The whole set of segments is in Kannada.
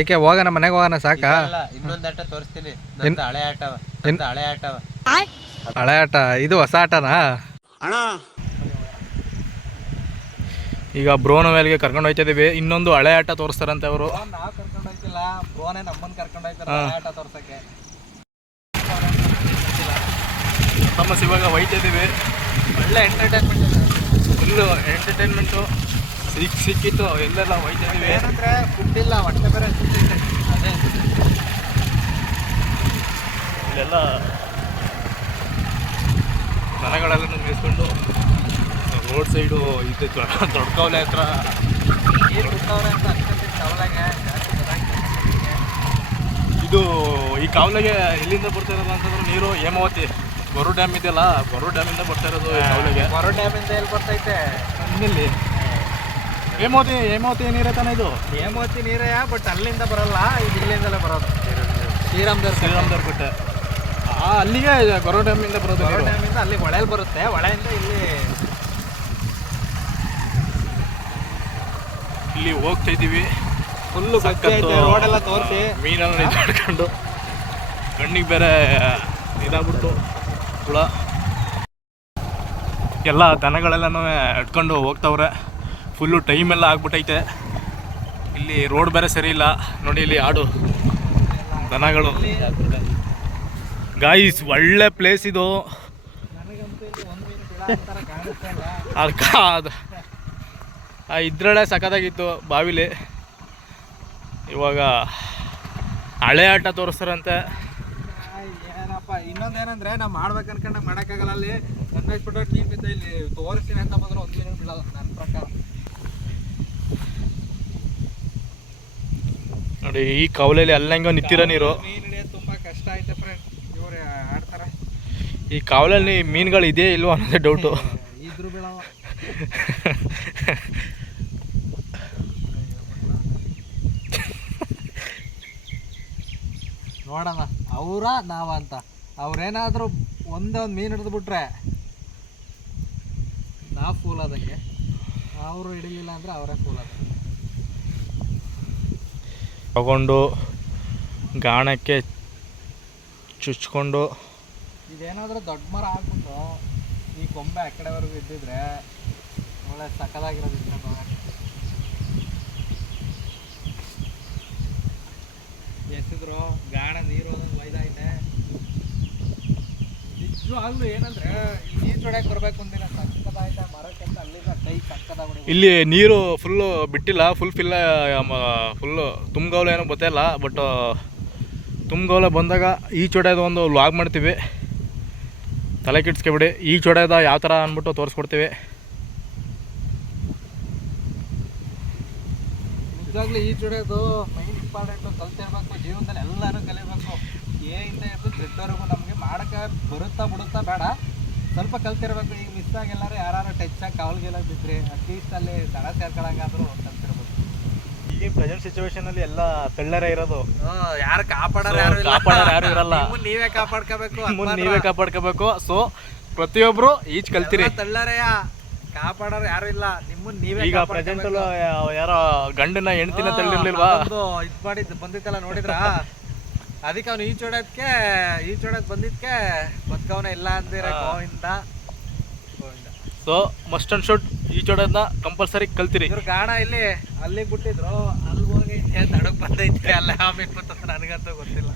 ಏಕೆ ಹೋಗೋಣ ಮನೆಗೆ ಹೋಗೋಣ ಸಾಕಾ? ಇನ್ನೊಂದು ಆಟ ತೋರಿಸ್ತೀನಿ. ಹಳೆ ಆಟವ ಹಳೆ ಆಟವ ಹಳೆ ಆಟ ಇದು ಹೊಸ ಆಟನಾ ಅಣ್ಣ? ಈಗ ಬ್ರೋನ ಮೇಲೆಗೆ ಕರ್ಕೊಂಡು ಹೋಯ್ತಾ ಇದೀವಿ. ಇನ್ನೊಂದು ಹಳೆ ಆಟ ತೋರಿಸ್ತಾರಂತೆ ಅವರು. ನಾವು ಕರ್ಕೊಂಡು ಹೋಯ್ತಿಲ್ಲ, ಬ್ರೋನೇ ನಮ್ಮನ್ನ ಕರ್ಕೊಂಡು ಹೋಯ್ತಾರೆ ಹಳೆ ಆಟ ತೋರ್ಸಕ್ಕೆ. ತಮ್ಮಸ್ ಇವಾಗ ಹೋಯ್ತಾ ಇದೀವಿ. ಒಳ್ಳೆ ಎಂಟರ್ಟೈನ್ಮೆಂಟ್, ಫುಲ್ಲು ಎಂಟರ್ಟೈನ್ಮೆಂಟು ಸಿಕ್ಕಿತ್ತು. ಎಲ್ಲೆಲ್ಲ ಹೋಯ್ತಾ ಇದೀವಿ. ಏನಂದ್ರೆ ಫುಡ್ ಇಲ್ಲ, ಹೊಟ್ಟೆ ಬೇರೆ ಅದೇ ಇಲ್ಲೆಲ್ಲ ದನಗಳೆಲ್ಲ ಮೇಯಿಸ್ಕೊಂಡು ರೋಡ್ ಸೈಡು ಇದು ದೊಡ್ಡ ಕಾವಲೆ ಹತ್ರ ನೀರು ಬಿಟ್ಟವ್ರೆ ಅಂತ ಅನ್ಕೊಂತೀನಿ ಕಾವಲಾಗೆ. ಇದು ಈ ಕಾವಲೆಗೆ ಎಲ್ಲಿಂದ ಬರ್ತಾ ಇರೋದು ಅಂತಂದ್ರೆ ನೀರು ಹೇಮಾವತಿ ಗೊರು ಡ್ಯಾಮ್ ಇದೆಯಲ್ಲ, ಗೊರು ಡ್ಯಾಮಿಂದ ಬರ್ತಾ ಇರೋದು ಈ ಕಾವಲೆಗೆ. ಹೊರ ಡ್ಯಾಮಿಂದ ಎಲ್ಲಿ ಬರ್ತೈತೆ? ಇನ್ನೆಲ್ಲಿ ಹೇಮಾವತಿ ನೀರೇ ತಾನೆ ಇದು? ಹೇಮಾವತಿ ನೀರೇ, ಬಟ್ ಅಲ್ಲಿಂದ ಬರಲ್ಲ, ಇದು ಇಲ್ಲಿಂದಲೇ ಬರೋದು. ಶ್ರೀರಾಮದವ್ರ ಬಿಟ್ಟೆ ಅಲ್ಲಿಗೆ ಗೊರು ಡ್ಯಾಮಿಂದ ಬರೋದು. ಹೊರ ಡ್ಯಾಮಿಂದ ಅಲ್ಲಿ ಹೊಳೆಯಲ್ಲಿ ಬರುತ್ತೆ, ಹೊಳೆಯಿಂದ ಇಲ್ಲಿ ಹೋಗ್ತಾ ಇದ್ದೀವಿ. ಫುಲ್ಲು ರೋಡೆಲ್ಲ ತೋರಿಸಿ ಮೀನೆಲ್ಲ ನಿಂತ್ಕೊಂಡು ಕಣ್ಣಿಗೆ ಬೇರೆ ಇದಾಗ್ಬಿಡ್ತು ಹುಳ. ಎಲ್ಲ ದನಗಳೆಲ್ಲನೂ ಇಟ್ಕೊಂಡು ಹೋಗ್ತಾವ್ರೆ. ಫುಲ್ಲು ಟೈಮೆಲ್ಲ ಆಗ್ಬಿಟ್ಟೈತೆ. ಇಲ್ಲಿ ರೋಡ್ ಬೇರೆ ಸರಿ ಇಲ್ಲ ನೋಡಿ. ಇಲ್ಲಿ ಆಡು ದನಗಳು. ಗಾಯ್ಸ್ ಒಳ್ಳೆ ಪ್ಲೇಸ್ ಇದು. ಇದ್ರಳೆ ಸಖತ್ತಾಗಿತ್ತು ಬಾವಿಲಿ. ಇವಾಗ ಹಳೆ ಆಟ ತೋರಿಸ್ತಾರಂತೆ. ಏನಪ್ಪ ಇನ್ನೊಂದೇನಂದ್ರೆ ನಾವು ಮಾಡ್ಬೇಕು ಅನ್ಕೊಂಡಾಗ ಮಾಡೋಕ್ಕಾಗಲ್ಲ. ಅಲ್ಲಿ ಸಂದೇಶ್ಬಿಟ್ಟು ಟೀಮ್ ಇದ್ದ ಇಲ್ಲಿ ತೋರಿಸ್ತೀನಿ ಅಂತ ಬಂದ್ರೆ ಒಂದು ದಿನ ಬಿಡಲ್ಲ ನನ್ನ ಪ್ರಕಾರ. ನೋಡಿ ಈ ಕಾವಲೆಯಲ್ಲಿ ಅಲ್ಲಂಗ ನಿಂತಿರೋ ನೀರು. ಮೀನು ಹಿಡಿಯೋದು ತುಂಬ ಕಷ್ಟ ಐತೆ ಫ್ರೆಂಡ್. ಇವ್ರು ಆಡ್ತಾರೆ. ಈ ಕಾವಲಲ್ಲಿ ಮೀನುಗಳು ಇದೆಯೇ ಇಲ್ವೋ ಅನ್ನೋದೇ ಡೌಟು. ಇದ್ರು ಬೀಳವ. ನೋಡೋಣ ಅವರ ನಾವ ಅಂತ. ಅವ್ರೇನಾದರೂ ಒಂದೊಂದು ಮೀನು ಹಿಡಿದು ಬಿಟ್ರೆ ನಾವು ಫೂಲ್ ಆದಂಗೆ, ಅವರು ಹಿಡಿಲಿಲ್ಲ ಅಂದರೆ ಅವರೇ ಫೂಲ್ ಆದಂಗೆ. ತಗೊಂಡು ಗಾಣಕ್ಕೆ ಚುಚ್ಕೊಂಡು ಇದೇನಾದರೂ ದೊಡ್ಡ ಮರ ಆಗ್ಬಿಟ್ಟು ಈ ಕೊಂಬೆ ಆ ಕಡೆವರೆಗೂ ಇದ್ದಿದ್ರೆ ಒಳ್ಳೆ ಸಕ್ಕದಾಗಿರೋದು. ಎಸಿದ್ರು ಗಾಣ ನೀರು ಒಂದೊಂದು ಒಯ್ದೈತೆ. ನಿಜವಾಗ್ಲೂ ಏನಂದ್ರೆ ನೀರು ಚೊಡಕ್ಕೆ ಬರ್ಬೇಕು ಅಂದಿನ ಸಕ್ಕದಾಯ್ತೆ. ಮರಕ್ಕೆಂತ ಅಲ್ಲಿಂದ ಕೈ ಸಕ್ಕದಾಗಿ. ಇಲ್ಲಿ ನೀರು ಫುಲ್ಲು ಬಿಟ್ಟಿಲ್ಲ, ಫುಲ್ಲು ತುಂಬಗೌಲ ಏನೋ ಗೊತ್ತಿಲ್ಲ. ಬಟ್ ತುಂಬಗೌಲ ಬಂದಾಗ ಈಚೊಡೆದು ಒಂದು ವ್ಲಾಗ್ ಮಾಡ್ತೀವಿ, ತಲೆ ಕೆಡ್ಸ್ಕೊಬಿಡಿ. ಈಚೊಡೆದ ಯಾವ ಥರ ಅಂದ್ಬಿಟ್ಟು ತೋರಿಸ್ಕೊಡ್ತೀವಿ. ನಿಜವಾಗ್ಲೂ ಈಜೊಡೆಯೋದು ಮೈನ್ ಇಂಪಾರ್ಟೆಂಟು. ಕಲ್ತಿರ್ಬೇಕು ಜೀವನದಲ್ಲಿ, ಎಲ್ಲರೂ ಕಲಿಬೇಕು. ಏಯಿಂದ ಇದ್ದು ದೊಡ್ಡವರೆಗೂ ನಮಗೆ ಮಾಡೋಕ್ಕೆ ಬರುತ್ತಾ ಬಿಡುತ್ತಾ ಬೇಡ, ಸ್ವಲ್ಪ ಕಲ್ತಿರ್ಬೇಕು. ಈಗ ಮಿಸ್ ಆಗಿ ಎಲ್ಲರೂ ಯಾರು ಟಚ್ ಆಗಿ ಕಾವಲ್ಗೆಲ್ಲ ಬಿದ್ದರೆ ಅಟ್ಲೀಸ್ಟ್ ಅಲ್ಲಿ ದಡ ಸೇರ್ಕೊಳಂಗಾದ್ರೂ ಕಲ್ತಿರ್ಬೇಕು. ಈಗಿನ ಪ್ರೆಸೆಂಟ್ ಸಿಚುವೇಶನಲ್ಲಿ ಎಲ್ಲ ತೆಳ್ಳರೇ ಇರೋದು. ಯಾರು ಕಾಪಾಡೋರು ಯಾರು ಇರಲ್ಲ. ನೀವೇ ಕಾಪಾಡ್ಕೋಬೇಕು, ನೀವೇ ಕಾಪಾಡ್ಕೋಬೇಕು. ಸೊ ಪ್ರತಿಯೊಬ್ರು ಈಜ್ ಕಲ್ತಿರಿ. ತೆಳ್ಳರೆಯ ಕಾಪಾಡೋರು ಯಾರು ಇಲ್ಲ, ನಿಮ್ಮನ್ನ ನೀವೇ. ಈಗ ಪ್ರೆಸೆಂಟ್ ಯಾರೋ ಗಂಡನ ಹೆಂಡ್ತಿನ ತಳ್ಳಿರ್ಲಿಲ್ವಾ? ಇದು ಮಾಡಿದ್ದು ಬಂದಿತ್ತಲ್ಲ ನೋಡಿದ್ರ? ಅದಕ್ಕೆ ಅವ್ನು ಈಚೊಡಕ್ ಬಂದಿದ್ಕೆ ಬದುಕವನ ಇಲ್ಲ ಅಂದಿರ Govinda. So must and should ಈಚೊಡೋದನ್ನ ಕಂಪಲ್ಸರಿ ಕಲ್ತಿರಿ. ಇವ್ರು ಗಾಣ ಇಲ್ಲಿ ಅಲ್ಲಿಗೆ ಬಿಟ್ಟಿದ್ರು, ಅಲ್ಲಿ ಹೋಗಿ ನಡಕ್ ಬಂದೈತಿ. ಅಲ್ಲ ಆಮೇಲೆ ಗೊತ್ತ, ನನಗಂತೂ ಗೊತ್ತಿಲ್ಲ.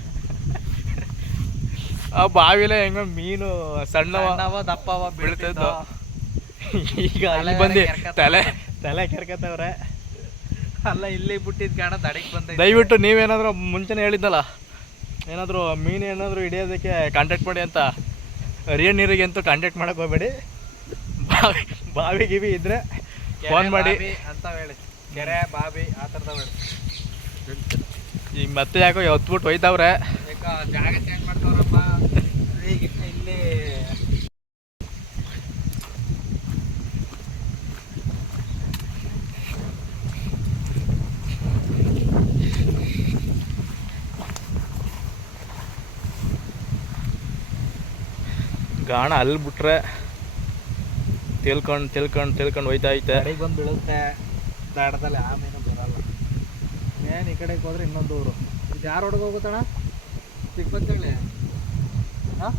ಆ ಬಾವಿಲೆ ಹೆಂಗ ಮೀನು ಸಣ್ಣವ ದಪ್ಪವ ಬೀಳ್ತಿದ್ದು. ಈಗ ಅಲ್ಲಿ ಬಂದು ತಲೆ ಕೆರ್ಕತ್ತವ್ರೆ. ಅಲ್ಲ ಇಲ್ಲಿ ಬಿಟ್ಟಿದ್ ಗಾಣ ದಡಿಗೆ ಬಂದೈತಿ. ದಯವಿಟ್ಟು ನೀವೇನಾದರೂ ಮುಂಚೆನೇ ಹೇಳಿದ್ದಲ್ಲ, ಏನಾದರೂ ಮೀನು ಏನಾದರೂ ಹಿಡಿಯೋದಕ್ಕೆ ಕಾಂಟ್ಯಾಕ್ಟ್ ಮಾಡಿ ಅಂತ. ರಿಯಲ್ ನೀರಿಗೆ ಅಂತೂ ಕಾಂಟ್ಯಾಕ್ಟ್ ಮಾಡಕ್ಕೆ ಹೋಗಬೇಡಿ. ಬಾವಿ ಗಿವಿ ಇದ್ರೆ ಫೋನ್ ಮಾಡಿ ಅಂತ ಹೇಳಿ. ಕೆರೆ ಬಾವಿ ಆ ಥರದ ಹೇಳಿ. ಈಗ ಮತ್ತೆ ಯಾಕೋ ಹೊತ್ಬಿಟ್ಟು ಹೋಯ್ತವ್ರೆ. ಯಾಕೋ ಜಾಗ ಚೇಂಜ್ ಮಾಡ್ತವ್ರಪ್ಪ. ಈಗ ಇಲ್ಲಿ ಗಾಣ ಅಲ್ಲಿ ಬಿಟ್ರೆ ತೇಲ್ಕೊಂಡು ಹೋಯ್ತಾ ಐತೆ. ಬಂದು ಬೀಳುತ್ತೆ ದಡದಲ್ಲಿ. ಆ ಮೀನು ಬರಲ್ಲ. ಏನು ಈ ಕಡೆಗೆ ಹೋದ್ರೆ ಇನ್ನೊಂದು ಊರು. ಇದು ಯಾರು ರೋಡ್ಗೆ ಹೋಗುತ್ತಣ್ಣ? ಚಿಕ್ಕಪಕ್ಕಳ್ಳಿ. ಹಾಂ,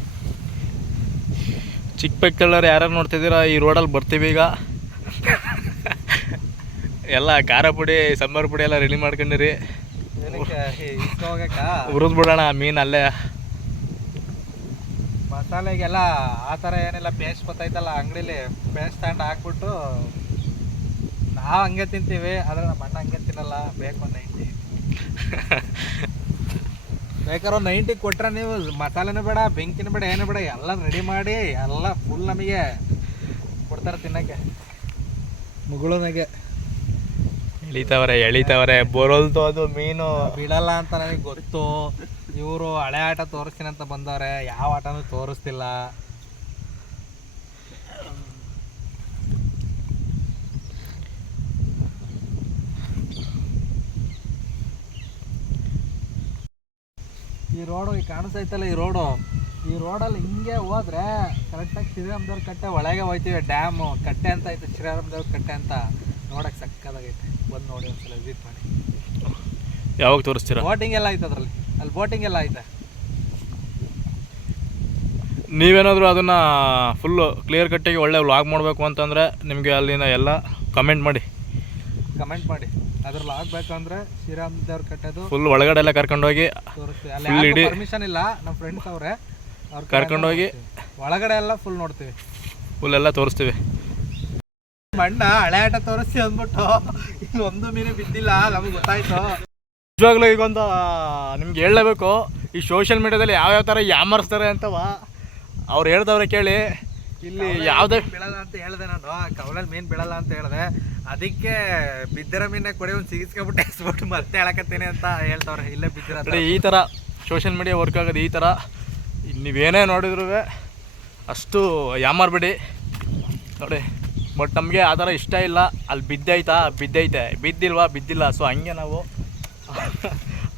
ಚಿಕ್ಕಪಕ್ಕಳ್ಳವ್ರು ಯಾರು ನೋಡ್ತಿದ್ದೀರಾ, ಈ ರೋಡಲ್ಲಿ ಬರ್ತೀವಿ ಈಗ. ಎಲ್ಲ ಖಾರ ಪುಡಿ ಸಾಂಬಾರು ಪುಡಿ ಎಲ್ಲ ರೆಡಿ ಮಾಡ್ಕೊಂಡಿರಿ. ಏನಕ್ಕೆ ಇಸ್ಕೊ ಹೋಗಕ್ಕ? ಹುರಿದು ಬಿಡೋಣ ಮೀನು ಅಲ್ಲೇ. ಮಸಾಲೆಗೆಲ್ಲ ಆ ಥರ ಏನಿಲ್ಲ, ಪೇಸ್ಟ್ ಗೊತ್ತಾಯ್ತಲ್ಲ ಅಂಗಡೀಲಿ, ಪೇಸ್ಟ್ ತಗೊಂಡು ಹಾಕ್ಬಿಟ್ಟು ನಾವು ಹಂಗೆ ತಿಂತೀವಿ. ಆದರೆ ನಮ್ಮ ಅಣ್ಣ ಹಂಗೆ ತಿನ್ನಲ್ಲ, ಬೇಕು 90. ಬೇಕಾದ್ರೆ 90 ಕೊಟ್ಟರೆ ನೀವು ಮಸಾಲೆನೂ ಬೇಡ, ಬೆಂಕಿನೂ ಬೇಡ, ಏನೂ ಬೇಡ, ಎಲ್ಲ ರೆಡಿ ಮಾಡಿ ಎಲ್ಲ ಫುಲ್ ನಮಗೆ ಕೊಡ್ತಾರೆ ತಿನ್ನೋಕ್ಕೆ. ಮುಗುಳುನಾಗೆ ಎಳಿತಾವ್ರೆ ಬರೋಲ್ತು ಅದು ಮೀನು ಬಿಡಲ್ಲ ಅಂತ ನನಗೆ ಗೊತ್ತು. ಇವರು ಹಳೆ ಆಟ ತೋರಿಸ್ತೀನಿ ಅಂತ ಬಂದವ್ರೆ, ಯಾವ ಆಟನೂ ತೋರಿಸ್ತಿಲ್ಲ. ಈ ರೋಡು ಈಗ ಕಾಣಿಸ್ತೈತಲ್ಲ, ಈ ರೋಡಲ್ಲಿ ಹಿಂಗೆ ಹೋದ್ರೆ ಕರೆಕ್ಟಾಗಿ ಶ್ರೀರಾಮದೇವ್ರ ಕಟ್ಟೆ ಒಳಗೆ ಹೋಯ್ತೀವಿ. ಡ್ಯಾಮು ಕಟ್ಟೆ ಅಂತ ಐತೆ, ಶ್ರೀರಾಮದೇವ್ರ ಕಟ್ಟೆ ಅಂತ. ನೋಡಕ್ಕೆ ಸಕ್ಕದಾಗೈತೆ, ಬಂದು ನೋಡಿ ಒಂದ್ಸಲ ವಿಸಿಟ್ ಮಾಡಿ. ಯಾವಾಗ ತೋರಿಸ್ತೀರಾ? ಬೋಟಿಂಗ್ ಎಲ್ಲ ಐತೆ ಅದರಲ್ಲಿ, ಅಲ್ಲಿ ಬೋಟಿಂಗ್ ಎಲ್ಲ ಐತೆ. ನೀವೇನಾದರೂ ಅದನ್ನು ಫುಲ್ಲು ಕ್ಲಿಯರ್ ಕಟ್ಟಿಗೆ ಒಳ್ಳೆ ವ್ಲಾಗ್ ಮಾಡಬೇಕು ಅಂತಂದರೆ ನಿಮಗೆ ಅಲ್ಲಿನ ಎಲ್ಲ ಕಮೆಂಟ್ ಮಾಡಿ ಅದ್ರಲ್ಲಿ ಆಗ್ಬೇಕಂದ್ರೆ ಶ್ರೀರಾಮದೇವ್ರ ಕಟ್ಟೆದು ಫುಲ್ ಒಳಗಡೆ ಎಲ್ಲ ಕರ್ಕೊಂಡೋಗಿ ತೋರಿಸ್ತೀವಿ. ಅಲ್ಲಿ ಪರ್ಮಿಷನ್ ಇಲ್ಲ, ನಮ್ಮ ಫ್ರೆಂಡ್ಸ್ ಅವ್ರೆ, ಅವ್ರು ಕರ್ಕೊಂಡೋಗಿ ಒಳಗಡೆ ಎಲ್ಲ ಫುಲ್ ನೋಡ್ತೀವಿ, ಫುಲ್ ಎಲ್ಲ ತೋರಿಸ್ತೀವಿ. ಮಣ್ಣ ಹಳೆ ಆಟ ತೋರಿಸ್ತಿ ಅಂದ್ಬಿಟ್ಟು ಇಲ್ಲಿ ಒಂದು ಮೀನು ಬಿದ್ದಿಲ್ಲ, ನಮ್ಗೆ ಗೊತ್ತಾಯ್ತು. ನಿಜವಾಗ್ಲೂ ಈಗೊಂದು ನಿಮ್ಗೆ ಹೇಳಲೇಬೇಕು, ಈ ಸೋಷಿಯಲ್ ಮೀಡಿಯಾದಲ್ಲಿ ಯಾವ್ಯಾವ ಥರ ಯಾಮರ್ಸ್ತಾರೆ ಅಂತವ ಅವ್ರು ಹೇಳ್ದವ್ರೆ ಕೇಳಿ. ಇಲ್ಲಿ ಯಾವುದೇ ಬೀಳಲ್ಲ ಅಂತ ಹೇಳಿದೆ ನಾನು, ಕವಲಲ್ಲಿ ಮೀನು ಬೀಳಲ್ಲ ಅಂತ ಹೇಳಿದೆ. ಅದಕ್ಕೆ ಬಿದ್ದಿರೋ ಮೀನಾಗ ಕೊಡಿ ಒಂದು ಸಿಗಿಸ್ಕೊಬಿಟ್ಟು ಎಸ್ಬಿಟ್ಟು ಮತ್ತೆ ಹೇಳಕತ್ತೀನಿ ಅಂತ ಹೇಳ್ತವ್ರೆ. ಇಲ್ಲೇ ಬಿದ್ದಿರೋ ಈ ಥರ ಸೋಷಿಯಲ್ ಮೀಡಿಯಾ ವರ್ಕ್ ಆಗೋದು ಈ ಥರ. ನೀವೇನೇ ನೋಡಿದ್ರು ಅಷ್ಟು ಯಾಮಾರ್ಬೇಡಿ ನೋಡಿ. ಬಟ್ ನಮಗೆ ಆ ಥರ ಇಷ್ಟ ಇಲ್ಲ. ಅಲ್ಲಿ ಬಿದ್ದೈತೆ, ಬಿದ್ದಿಲ್ಲ. ಸೊ ಹಂಗೆ ನಾವು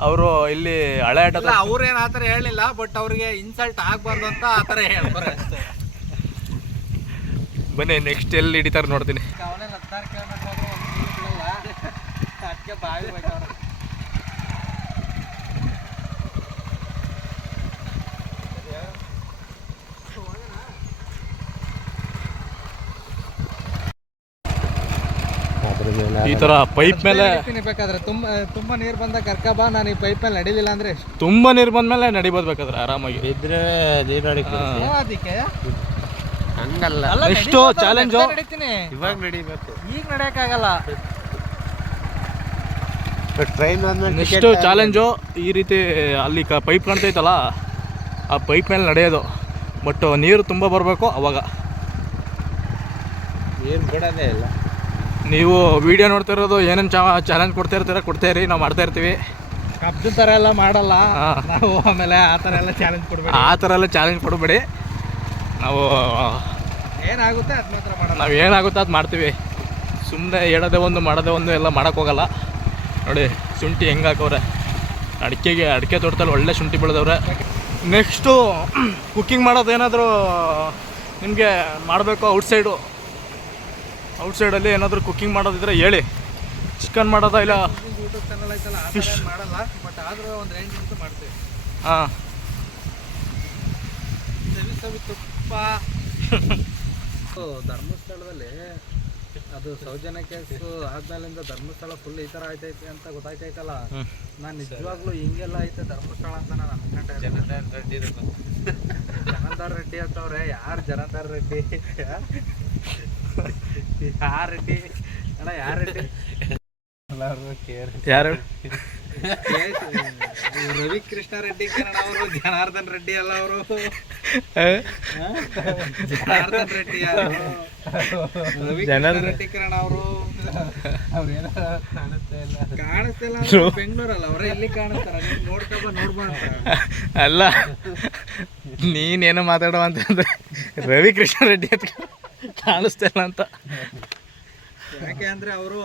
ಅವರು ಇಲ್ಲಿ ಹಳೆ ಆಟ ಅವ್ರೇನು ಆ ಥರ ಹೇಳಿಲ್ಲ, ಬಟ್ ಅವ್ರಿಗೆ ಇನ್ಸಲ್ಟ್ ಆಗಬಾರ್ದು ಅಂತ ಆ ಥರ ಹೇಳ್ತಾರೆ ಅಷ್ಟೇ. ಬನ್ನಿ ನೆಕ್ಸ್ಟ್ ಎಲ್ಲಿ ಹಿಡಿತಾರೆ ನೋಡ್ತೀನಿ. ಅವನಲ್ಲಿ 16 ಕಿಲೋಮೀಟರ್ ಅದಕ್ಕೆ ಬಾವಿ ಹೋಯ್ತವ್ರೆ. ಈ ಥರ ಪೈಪ್ ಮೇಲೆ ಬೇಕಾದ್ರೆ ತುಂಬ ನೀರು ಬಂದಾಗ ಕರ್ಕಬಾ. ನಾನು ಈ ಪೈಪ್ ಮೇಲೆ ನಡಿಲಿಲ್ಲ ಅಂದ್ರೆ ತುಂಬ ನೀರು ಬಂದಮೇಲೆ ನಡಿಬೋದು ಬೇಕಾದ್ರೆ ಆರಾಮಾಗಿ ಇದ್ರೆ ಅದಕ್ಕೆ ಹಂಗಲ್ಲ. ಎಷ್ಟು ಚಾಲೆಂಜು ನಡೀತೀನಿ, ಇವಾಗ ನಡಿಬೇಕು, ಈಗ ನಡೆಯಕ್ಕಾಗಲ್ಲ. ಟ್ರೈನ್ ನೆಕ್ಸ್ಟ್ ಚಾಲೆಂಜು ಈ ರೀತಿ ಅಲ್ಲಿ ಪೈಪ್ ಕಾಣ್ತೈತಲ್ಲ, ಆ ಪೈಪ್ ಮೇಲೆ ನಡೆಯೋದು. ಬಟ್ ನೀರು ತುಂಬ ಬರಬೇಕು ಅವಾಗ. ಏನು ಬಿಡೋದೇ ಇಲ್ಲ. ನೀವು ವಿಡಿಯೋ ನೋಡ್ತಿರೋದು ಏನೇನು ಚಾಲೆಂಜ್ ಕೊಡ್ತಾಯಿರಿ, ನಾವು ಮಾಡ್ತಾಯಿರ್ತೀವಿ. ಕಬ್ಬಿನ ಥರ ಎಲ್ಲ ಮಾಡಲ್ಲ ನಾವು. ಆಮೇಲೆ ಆ ಥರ ಎಲ್ಲ ಚಾಲೆಂಜ್ ಕೊಡ್ಬೇಡಿ, ಆ ಥರ ಎಲ್ಲ ಚಾಲೆಂಜ್ ಕೊಡಬೇಡಿ. ನಾವು ಏನಾಗುತ್ತೆ ಅದು ಮಾತ್ರ ಮಾಡೋಣ. ನಾವು ಏನಾಗುತ್ತೆ ಅದು ಮಾಡ್ತೀವಿ. ಸುಮ್ಮನೆ ಹೇಳೋದೇ ಒಂದು ಮಾಡೋದೇ ಒಂದು ಎಲ್ಲ ಮಾಡೋಕ್ಕೋಗಲ್ಲ. ನೋಡಿ ಶುಂಠಿ ಹೆಂಗೆ ಹಾಕವ್ರೆ, ಅಡಿಕೆ ತೋಟದಲ್ಲಿ ಒಳ್ಳೆ ಶುಂಠಿ ಬೆಳೆದವ್ರೆ. ನೆಕ್ಸ್ಟು ಕುಕ್ಕಿಂಗ್ ಮಾಡೋದು ಏನಾದರೂ ನಿಮಗೆ ಮಾಡಬೇಕು ಔಟ್ಸೈಡಲ್ಲಿ ಏನಾದರೂ ಕುಕ್ಕಿಂಗ್ ಮಾಡೋದಿದ್ರೆ ಹೇಳಿ. ಚಿಕನ್ ಮಾಡೋದಾ ಇಲ್ಲ ಯೂಟ್ಯೂಬ್ ಚಾನಲ್ ಐತಲ್ಲ, ಫಿಶ್ ಮಾಡಲ್ಲ, ಬಟ್ ಆದರೂ ಒಂದು ರೇಂಜ್ ಅಂತೂ ಮಾಡ್ತೀವಿ. ಹಾಂ, ಸವಿ ತುಪ್ಪ. ಧರ್ಮಸ್ಥಳದಲ್ಲಿ ಅದು ಸೌಜನ್ಯ ಕೇಸು ಆದ್ಮೇಲಿಂದ ಧರ್ಮಸ್ಥಳ ಫುಲ್ ಈ ಥರ ಆಯ್ತೈತೆ ಅಂತ ಗೊತ್ತಾಯ್ತೈತಲ್ಲ. ನಾನು ನಿಜವಾಗ್ಲೂ ಹಿಂಗೆಲ್ಲ ಐತೆ ಧರ್ಮಸ್ಥಳ ಅಂತ ನಾನು ಅನ್ಕೊಂಡೆ. ಜನಾರ್ದನ್ ರೆಡ್ಡಿ ಅಂತವ್ರೆ. ಯಾರು ಜನಾರ್ದನ್ ರೆಡ್ಡಿ? ಯಾರು ರೆಡ್ಡಿ ಅಣ್ಣ? ಯಾರು ರೆಡ್ಡಿ? ಯಾರು? ರವಿ ಕೃಷ್ಣ ರೆಡ್ಡಿ ಕನ್ನಡ ಅವರು, ಜನಾರ್ದನ್ ರೆಡ್ಡಿ ಅಲ್ಲ ಅವರು. ಜನಾರ್ದನ್ ರೆಡ್ಡಿ ಯಾರು? ರವಿ ಕೃಷ್ಣ ರೆಡ್ಡಿ ಕನ್ನಡ ಅವರು. ಅವ್ರೇನ ಕಾಣಿಸ್ತಿಲ್ಲ, ಬೆಂಗಳೂರಲ್ಲ ಅವ್ರೆ, ಎಲ್ಲಿ ಕಾಣಿಸ್ತಾರ? ನೋಡ್ಬಾ ಅಲ್ಲ, ನೀನೇನು ಮಾತಾಡುವ ಅಂತಂದ್ರೆ ರವಿ ಕೃಷ್ಣ ರೆಡ್ಡಿ ಅಂತ ಕಾಣಿಸ್ತಿಲ್ಲ ಅಂತ. ಯಾಕೆ ಅಂದರೆ ಅವರು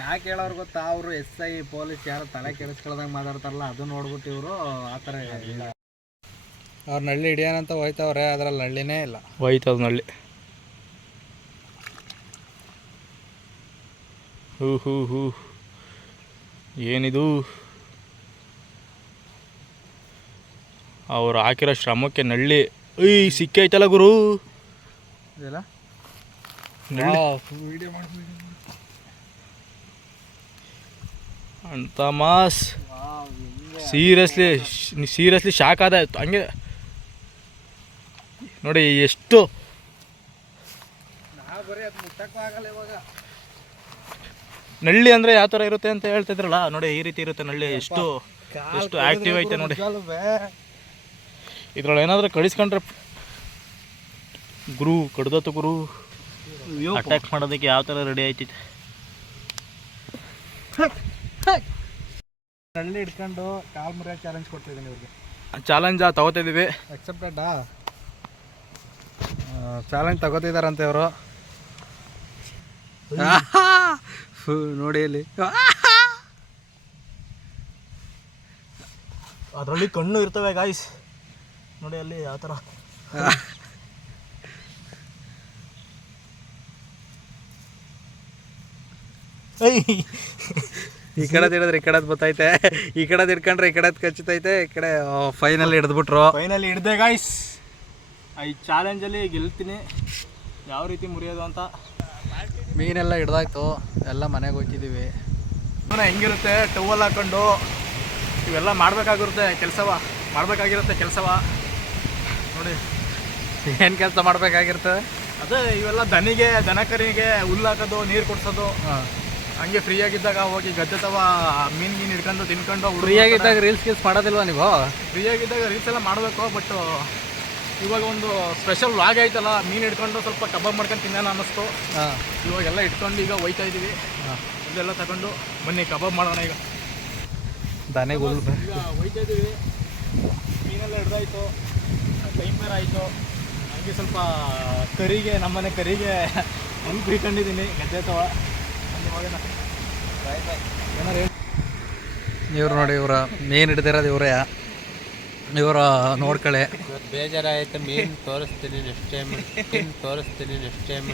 ಯಾಕೆ ಹೇಳೋರು ಗೊತ್ತಾ? ಅವರು SI ಪೊಲೀಸ್ ಯಾರು ತಲೆ ಕೆಡಿಸ್ಕೊಳ್ದಂಗೆ ಮಾತಾಡ್ತಾರಲ್ಲ, ಅದು ನೋಡ್ಬಿಟ್ಟು ಇವರು ಆ ಥರ ಇಲ್ಲ. ಅವ್ರು ನಳ್ಳಿ ಹಿಡಿಯೋಣಂತ ಹೋಯ್ತವ್ರೆ, ಅದರಲ್ಲಿ ನಳ್ಳಿನೇ ಇಲ್ಲ. ಹೋಯ್ತದ ನಳ್ಳಿ. ಹೂ ಏನಿದು ಅವ್ರು ಹಾಕಿರೋ ಶ್ರಮಕ್ಕೆ ನಳ್ಳಿ ಸಿಕ್ಕೈತಲ್ಲ ಗುರು. ಇದೆಲ್ಲ ಅಂತ ಮಾಸ್ ಸೀರಿಯಸ್ಲಿ ಶಾಕ್ ಆದ ಹಂಗೆ ನೋಡಿ ಎಷ್ಟು ಬರೀ ಅದು ಮುಟ್ಟಕ್ಕೂ ಆಗಲ್ಲ ಇವಾಗ. ನಳ್ಳಿ ಅಂದರೆ ಯಾವ ಥರ ಇರುತ್ತೆ ಅಂತ ಹೇಳ್ತಿದ್ರಲ್ಲ ನೋಡಿ, ಈ ರೀತಿ ಇರುತ್ತೆ ನಳ್ಳಿ. ಎಷ್ಟು ಆ್ಯಕ್ಟಿವ್ ಐತೆ ನೋಡಿ. ಇದ್ರಲ್ಲಿ ಏನಾದರೂ ಕಡಿಸ್ಕೊಂಡ್ರೆ ಗುರು ಕಡ್ದತ್ತು ಗುರು. ಅಟ್ಯಾಕ್ ಮಾಡೋದಕ್ಕೆ ಯಾವ ಥರ ರೆಡಿ ಆಯ್ತಿತ್ತು. ನಳ್ಳಿ ಹಿಡ್ಕೊಂಡು ಕಾಲ್ ಮುರಿಯೋ ಚಾಲೆಂಜ್ ಕೊಡ್ತಿದ್ದೀನಿ ಇವ್ರಿಗೆ. ಚಾಲೆಂಜ್ ತಗೋತಿದ್ದೀವಿ. ಅಕ್ಸೆಪ್ಟೆಡಾ? ಚಾಲೆಂಜ್ ತಗೋತಿದಾರಂತೆ ಇವರು. ನೋಡಿ ಅಲ್ಲಿ ಅದರಲ್ಲಿ ಕಣ್ಣು ಇರ್ತವೆ ಗಾಯ್ಸ್, ನೋಡಿ ಅಲ್ಲಿ ಯಾವ ಥರ. ಈ ಕಡೆ ಹಿಡಿದ್ರೆ ಈ ಕಡೆದು ಬತ್ತೈತೆ, ಈ ಕಡೆ ಹಿಡ್ಕೊಂಡ್ರೆ ಈ ಕಡೆದು ಕಚ್ಚುತ್ತೈತೆ. ಈ ಕಡೆ ಫೈನಲ್ ಹಿಡಿದ್ಬಿಟ್ರು. ಫೈನಲಿ ಹಿಡ್ದೆ ಗಾಯ್ಸ್. ಈ ಚಾಲೆಂಜಲ್ಲಿ ಗೆಲ್ತೀನಿ ಯಾವ ರೀತಿ ಮುರಿಯೋದು ಅಂತ. ಮೀನೆಲ್ಲ ಹಿಡ್ದಾಯ್ತು, ಎಲ್ಲ ಮನೆಗೆ ಹೋಗ್ತಿದ್ದೀವಿ. ಹೆಂಗಿರುತ್ತೆ ಟವಲ್ ಹಾಕೊಂಡು ಇವೆಲ್ಲ ಮಾಡಬೇಕಾಗಿರುತ್ತೆ ಕೆಲಸವ ನೋಡಿ. ಏನು ಕೆಲಸ ಮಾಡಬೇಕಾಗಿರ್ತದೆ? ಅದೇ ಇವೆಲ್ಲ ದನ ಕರಿಗೆ ಹುಲ್ಲು ಹಾಕೋದು, ನೀರು ಕೊಡ್ಸೋದು. ಹಂಗೆ ಫ್ರೀಯಾಗಿದ್ದಾಗ ಹೋಗಿ ಗದ್ದೆ ತವ ಮೀನು ಹಿಡ್ಕೊಂಡು ತಿನ್ಕೊಂಡು. ಫ್ರೀಯಾಗಿದ್ದಾಗ ರೀಲ್ಸ್ ಮಾಡೋದಿಲ್ವಾ ನೀವು? ಫ್ರೀಯಾಗಿದ್ದಾಗ ರೀಲ್ಸ್ ಎಲ್ಲ ಮಾಡಬೇಕು. ಬಟ್ ಇವಾಗ ಒಂದು ಸ್ಪೆಷಲ್ ವ್ಲಾಗ್ ಆಯ್ತಲ್ಲ, ಮೀನು ಹಿಡ್ಕೊಂಡು ಸ್ವಲ್ಪ ಕಬಾಬ್ ಮಾಡ್ಕೊಂಡು ತಿನ್ನೋಣ ಅನ್ನಿಸ್ತು. ಇವಾಗೆಲ್ಲ ಇಟ್ಕೊಂಡು ಈಗ ಹೋಯ್ತಾ ಇದ್ದೀವಿ. ಇದೆಲ್ಲ ತಗೊಂಡು ಬನ್ನಿ ಕಬಾಬ್ ಮಾಡೋಣ. ಈಗ ದನೆಗೆ ಹುಲ್ಲು ಈಗ ಹೋಯ್ತಾ ಇದ್ದೀವಿ. ಮೀನೆಲ್ಲ ಹಿಡ್ದಾಯ್ತು, ಟೈಮ್ ಬೇರೆ ಆಯಿತು. ಹಂಗೆ ಸ್ವಲ್ಪ ಕರಿಗೆ, ನಮ್ಮನೆ ಕರಿಗೆ ಹುಲ್ಲು ಕುಯ್ಕೊಂಡಿದ್ದೀನಿ ಗದ್ದೆ ತವ. ಏನಾರು ಹೇಳಿ. ಇವ್ರು ನೋಡಿ, ಇವ್ರ ಮೀನು ಹಿಡ್ದಿರೋದು ಇವರೇ. ಇವರು ನೋಡ್ಕೊಳ್ಳಿ. ಬೇಜಾರಾಯ್ತು. ಮೀನು ತೋರಿಸ್ತೀನಿ ನೆಕ್ಸ್ಟ್ ಟೈಮ್.